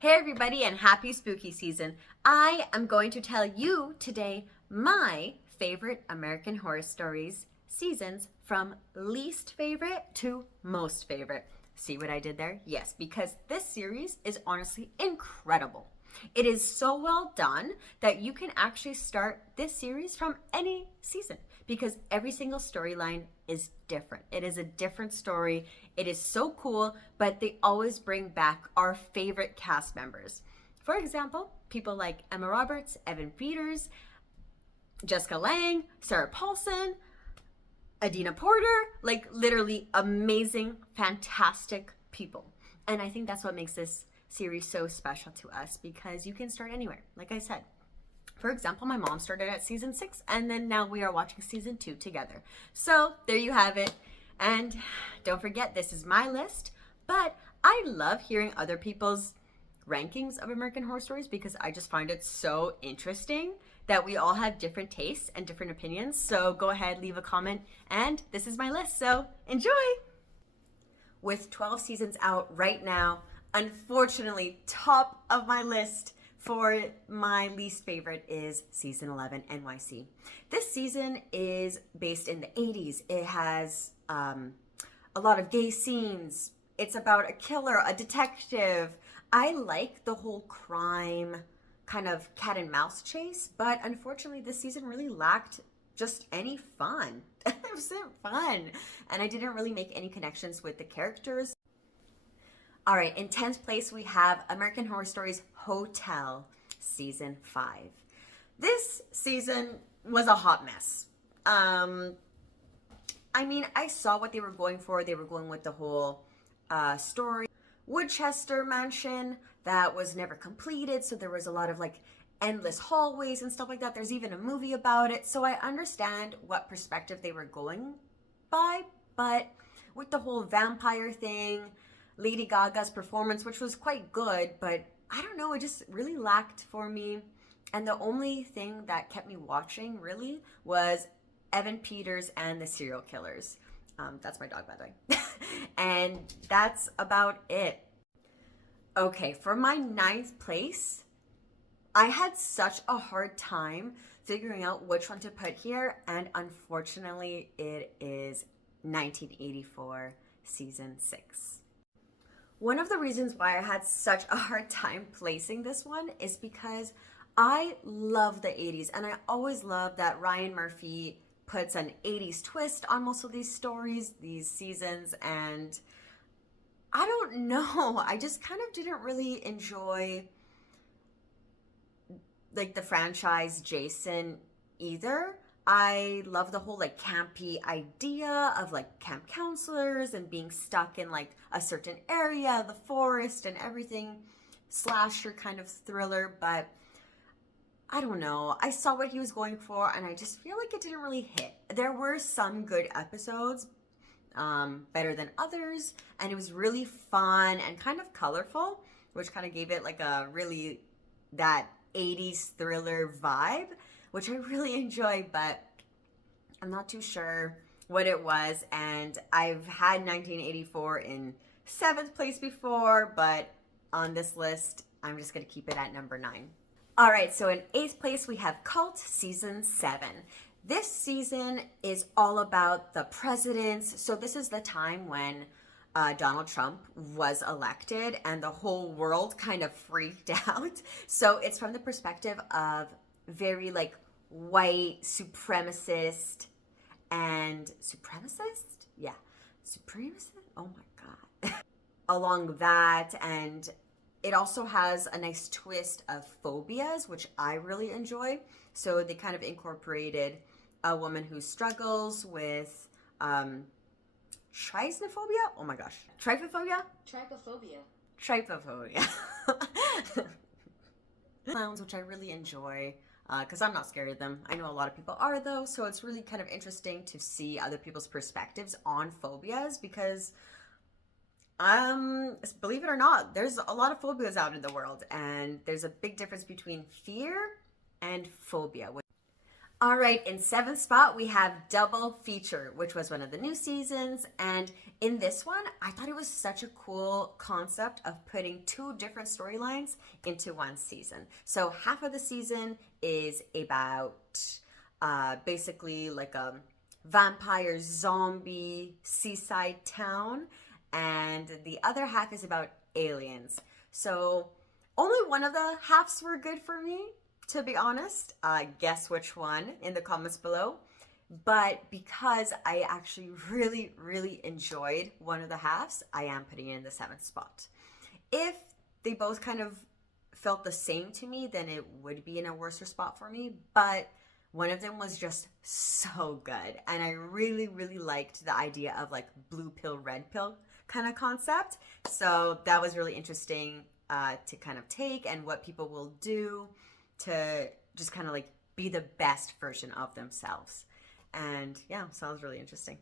Hey everybody, and happy spooky season. I am going to tell you today my favorite American Horror Stories seasons from least favorite to most favorite. See what I did there? Yes, because this series is honestly incredible. It is so well done that you can actually start this series from any season because every single storyline is different. It is a different story. It is so cool, but they always bring back our favorite cast members. For example, people like Emma Roberts, Evan Peters, Jessica Lange, Sarah Paulson, Adina Porter, like literally amazing, fantastic people. And I think that's what makes this series so special to us because you can start anywhere, like I said. For example, my mom started at season 6, and then now we are watching season 2 together. So there you have it. And don't forget, this is my list, but I love hearing other people's rankings of American Horror Stories because I just find it so interesting that we all have different tastes and different opinions. So go ahead, leave a comment, and this is my list. So enjoy! With 12 seasons out right now, unfortunately, top of my list for my least favorite is season 11, NYC. This season is based in the 80s. It has a lot of gay scenes. It's about a killer, a detective. I like the whole crime kind of cat and mouse chase, but unfortunately this season really lacked just any fun. It wasn't fun. And I didn't really make any connections with the characters. All right, in 10th place, we have American Horror Stories Hotel, season 5. This season was a hot mess. I mean, I saw what they were going for. They were going with the whole story. Woodchester mansion that was never completed, so there was a lot of like endless hallways and stuff like that. There's even a movie about it, so I understand what perspective they were going by, but with the whole vampire thing, Lady Gaga's performance, which was quite good, but I don't know, it just really lacked for me. And the only thing that kept me watching really was Evan Peters and the serial killers. That's my dog, by the way. And that's about it. Okay, for my 9th place, I had such a hard time figuring out which one to put here, and unfortunately, it is 1984, season 6. One of the reasons why I had such a hard time placing this one is because I love the 80s, and I always love that Ryan Murphy puts an 80s twist on most of these stories, these seasons, and I don't know, I just kind of didn't really enjoy like the franchise Jason either. I love the whole like campy idea of like camp counselors and being stuck in like a certain area, the forest and everything, slasher kind of thriller, but I don't know. I saw what he was going for and I just feel like it didn't really hit. There were some good episodes, better than others, and it was really fun and kind of colorful, which kind of gave it like a really that 80s thriller vibe, which I really enjoy, but I'm not too sure what it was. And I've had 1984 in 7th place before, but on this list, I'm just going to keep it at number 9. All right, so in 8th place, we have Cult season 7. This season is all about the presidents. So this is the time when Donald Trump was elected and the whole world kind of freaked out. So it's from the perspective of very like white supremacist and supremacist? Yeah, supremacist? Oh my God. Along that, and it also has a nice twist of phobias, which I really enjoy. So they kind of incorporated a woman who struggles with trisnophobia? Oh my gosh. Trypophobia? Trypophobia. Trypophobia. Clowns, which I really enjoy because I'm not scared of them. I know a lot of people are though, so it's really kind of interesting to see other people's perspectives on phobias because believe it or not, there's a lot of phobias out in the world, and there's a big difference between fear and phobia. All right, in seventh spot, we have Double Feature, which was one of the new seasons. And in this one, I thought it was such a cool concept of putting two different storylines into one season. So half of the season is about basically like a vampire zombie seaside town, and the other half is about aliens. So only one of the halves were good for me, to be honest. Guess which one in the comments below. But because I actually really, really enjoyed one of the halves, I am putting it in the seventh spot. If they both kind of felt the same to me, then it would be in a worse spot for me. But one of them was just so good. And I really, really liked the idea of like blue pill, red pill kind of concept. So that was really interesting to kind of take, and what people will do to just kind of like be the best version of themselves. And yeah, sounds really interesting.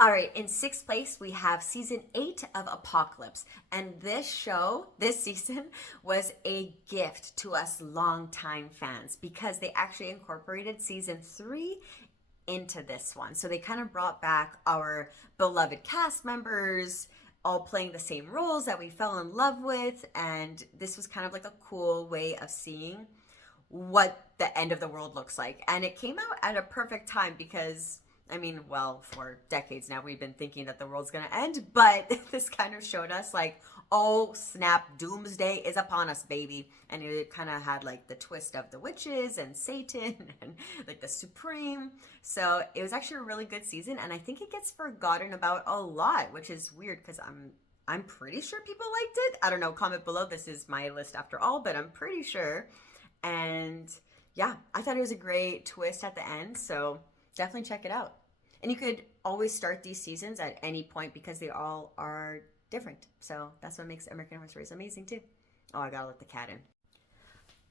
All right, in sixth place, we have season 8 of Apocalypse. And this show, this season, was a gift to us longtime fans because they actually incorporated season 3 into this one. So they kind of brought back our beloved cast members, all playing the same roles that we fell in love with. And this was kind of like a cool way of seeing what the end of the world looks like. And it came out at a perfect time because, I mean, well, for decades now, we've been thinking that the world's going to end, but this kind of showed us like, oh snap, doomsday is upon us, baby. And it kind of had like the twist of the witches and Satan and like the Supreme. So it was actually a really good season, and I think it gets forgotten about a lot, which is weird because I'm pretty sure people liked it. I don't know, comment below. This is my list after all, but I'm pretty sure. And yeah, I thought it was a great twist at the end, so definitely check it out. And you could always start these seasons at any point because they all are different. So that's what makes American Horror Stories amazing too. Oh, I gotta let the cat in.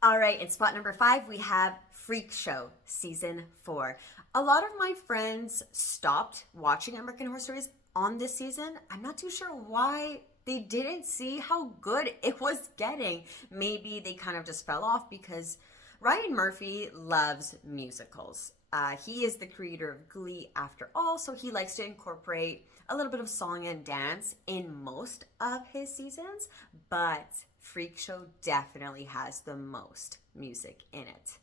All right, in spot number 5, we have Freak Show season 4. A lot of my friends stopped watching American Horror Stories on this season. I'm not too sure why. They didn't see how good it was getting. Maybe they kind of just fell off because Ryan Murphy loves musicals. He is the creator of Glee after all, so he likes to incorporate a little bit of song and dance in most of his seasons, but Freak Show definitely has the most music in it.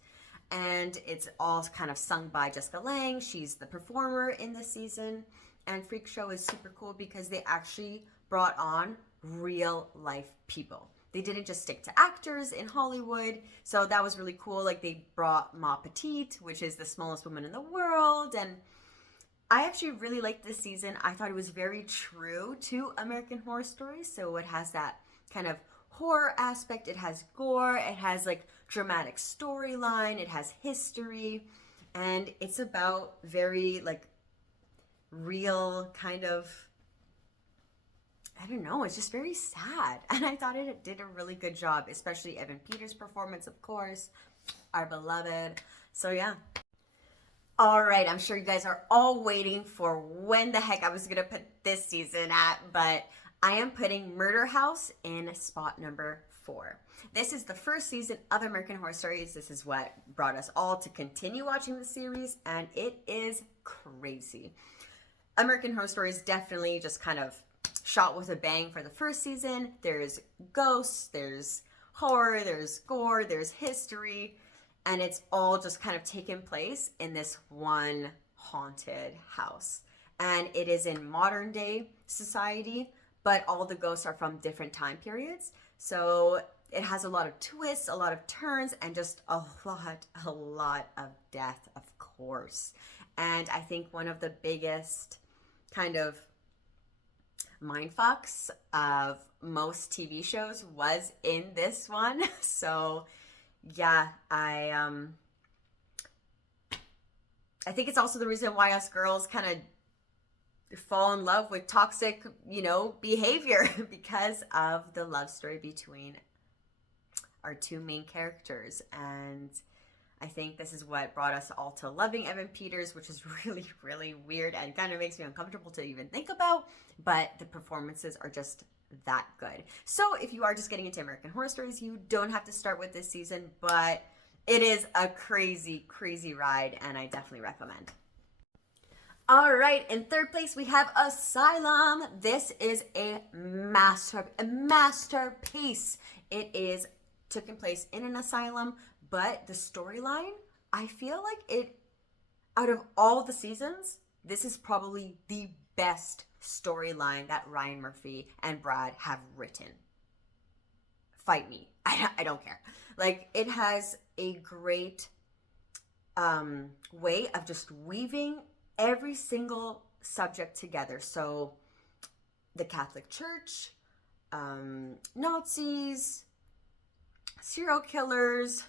And it's all kind of sung by Jessica Lange. She's the performer in this season. And Freak Show is super cool because they actually brought on real life people. They didn't just stick to actors in Hollywood. So that was really cool. Like they brought Ma Petite, which is the smallest woman in the world. And I actually really liked this season. I thought it was very true to American Horror Stories. So it has that kind of horror aspect. It has gore. It has like dramatic storyline. It has history. And it's about very like real kind of, I don't know, it's just very sad. And I thought it did a really good job, especially Evan Peters' performance, of course, our beloved. So yeah. All right, I'm sure you guys are all waiting for when the heck I was gonna put this season at, but I am putting Murder House in spot number 4. This is the first season of American Horror Stories. This is what brought us all to continue watching the series, and it is crazy. American Horror Stories definitely just kind of shot with a bang for the first season. There's ghosts, there's horror, there's gore, there's history, and it's all just kind of taken place in this one haunted house. And it is in modern day society, but all the ghosts are from different time periods. So it has a lot of twists, a lot of turns, and just a lot of death, of course. And I think one of the biggest kind of mindfucks of most TV shows was in this one. So yeah, I think it's also the reason why us girls kind of fall in love with toxic, behavior because of the love story between our two main characters. And I think this is what brought us all to loving Evan Peters, which is really, really weird and kind of makes me uncomfortable to even think about, but the performances are just that good. So if you are just getting into American Horror Stories, you don't have to start with this season, but It is a crazy, crazy ride, and I definitely recommend. All right, in third place we have Asylum. This is a masterpiece. It is taking place in an asylum, but the storyline, I feel like it, out of all the seasons, this is probably the best storyline that Ryan Murphy and Brad have written. Fight me. I don't care. Like, it has a great way of just weaving every single subject together. So the Catholic Church, Nazis, serial killers,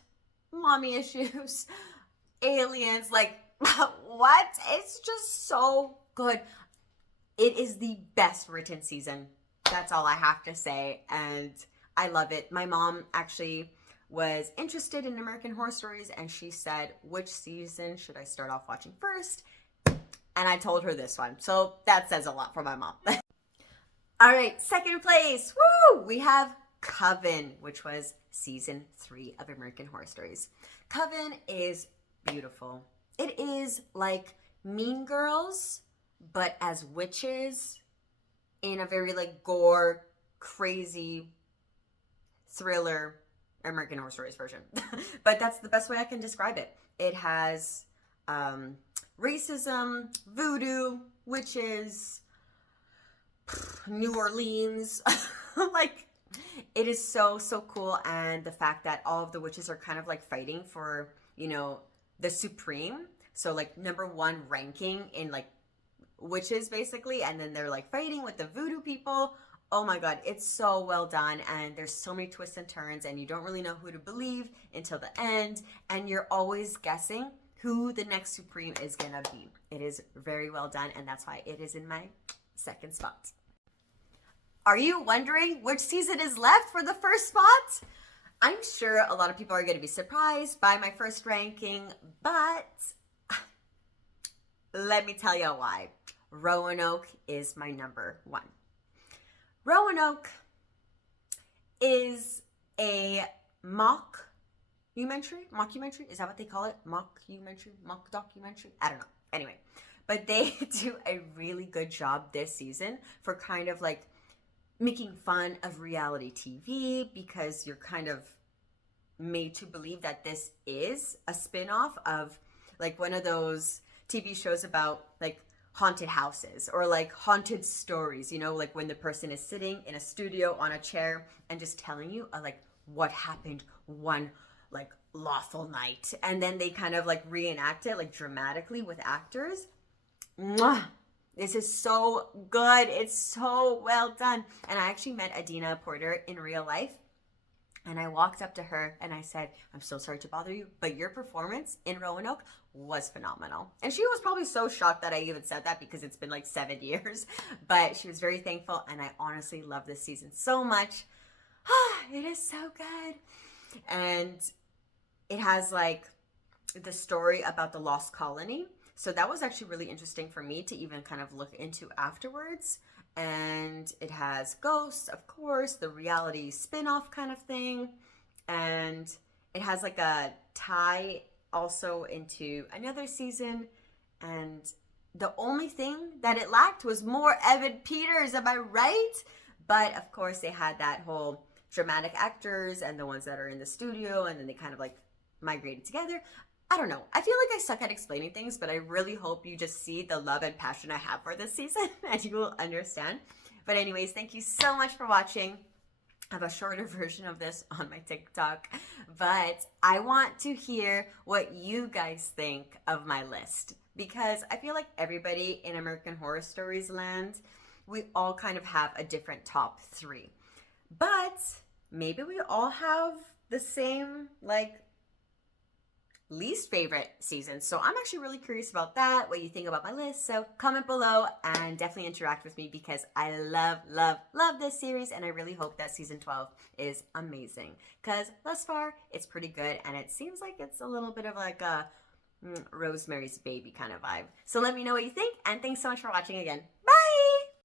mommy issues, aliens, like what? It's just so good. It is the best written season. That's all I have to say. And I love it. My mom actually was interested in American Horror Stories, and she said, which season should I start off watching first? And I told her this one. So that says a lot for my mom. All right, second place. Woo! We have Coven, which was season 3 of American Horror Stories. Coven is beautiful. It is like Mean Girls, but as witches in a very like gore, crazy thriller American Horror Stories version. But that's the best way I can describe it. It has racism, voodoo, witches, New Orleans. Like, it is so, so cool. And the fact that all of the witches are kind of like fighting for, you know, the supreme. So like number 1 ranking in like witches basically. And then they're like fighting with the voodoo people. Oh my God, it's so well done. And there's so many twists and turns, and you don't really know who to believe until the end. And you're always guessing who the next supreme is gonna be. It is very well done, and that's why it is in my second spot. Are you wondering which season is left for the first spot? I'm sure a lot of people are going to be surprised by my first ranking, but let me tell you why. Roanoke is my number 1. Roanoke is a mockumentary. Is that what they call it? Mock documentary? I don't know. Anyway, but they do a really good job this season for kind of like making fun of reality TV, because you're kind of made to believe that this is a spin-off of like one of those TV shows about like haunted houses or like haunted stories, you know, like when the person is sitting in a studio on a chair and just telling you like what happened one like lawful night, and then they kind of like reenact it like dramatically with actors. Mwah! This is so good. It's so well done. And I actually met Adina Porter in real life. And I walked up to her and I said, I'm so sorry to bother you, but your performance in Roanoke was phenomenal. And she was probably so shocked that I even said that, because it's been like 7 years. But she was very thankful, and I honestly love this season so much. It is so good. And it has like the story about the lost colony. So that was actually really interesting for me to even kind of look into afterwards. And it has ghosts, of course, the reality spin-off kind of thing. And it has like a tie also into another season. And the only thing that it lacked was more Evan Peters, am I right? But of course they had that whole dramatic actors and the ones that are in the studio, and then they kind of like migrated together. I don't know. I feel like I suck at explaining things, but I really hope you just see the love and passion I have for this season and you will understand. But anyways, thank you so much for watching. I have a shorter version of this on my TikTok, but I want to hear what you guys think of my list, because I feel like everybody in American Horror Stories land, we all kind of have a different top 3. But maybe we all have the same like least favorite season. So I'm actually really curious about that, what you think about my list. So comment below and definitely interact with me, because I love, love, love this series, and I really hope that season 12 is amazing, because thus far it's pretty good, and it seems like it's a little bit of like a Rosemary's Baby kind of vibe. So let me know what you think, and thanks so much for watching again. Bye!